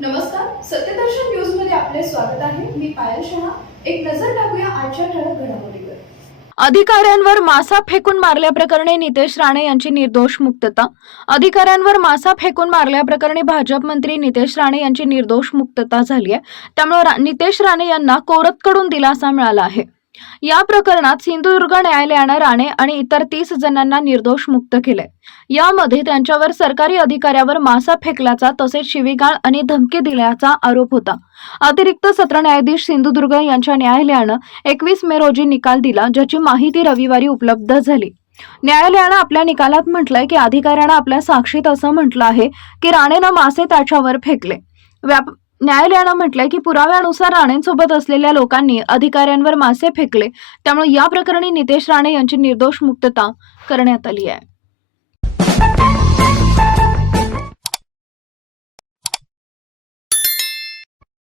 नमस्कार सत्यदर्शन न्यूजमध्ये आपले स्वागत आहे. मी पायल शहा. एक नजर टाकूया आजच्या ठळक घडामोडीवर. अधिकाऱ्यांवर मासा फेकून मारल्याप्रकरणी नितेश राणे यांची निर्दोष मुक्तता. अधिकाऱ्यांवर मासा फेकून मारल्याप्रकरणी भाजप मंत्री नितेश राणे यांची निर्दोष मुक्तता झाली आहे. त्यामुळे रा- नितेश राणे यांना कोरतकडून दिलासा मिळाला आहे. या प्रकरणात सिंधुदुर्ग न्यायालयानं राणे आणि इतर तीस जणांना निर्दोष मुक्त केले यामध्ये त्यांच्यावर सरकारी अधिकाऱ्यावर मासा फेकल्याचा तसेच शिवीगाळ आणि धमकी दिल्याचा आरोप होता. अतिरिक्त सत्र न्यायाधीश सिंधुदुर्ग यांच्या न्यायालयानं एकवीस मे रोजी निकाल दिला ज्याची माहिती रविवारी उपलब्ध झाली. न्यायालयानं आपल्या निकालात म्हटलंय की अधिकाऱ्यानं आपल्या साक्षीत असं म्हटलं आहे की राणेनं मासे त्याच्यावर फेकले. व्याप न्यायालयानं म्हटलंय की पुराव्यानुसार राणेंसोबत असलेल्या लोकांनी अधिकाऱ्यांवर मासे फेकले. त्यामुळे या प्रकरणी नितेश राणे यांची निर्दोष मुक्तता करण्यात आली आहे.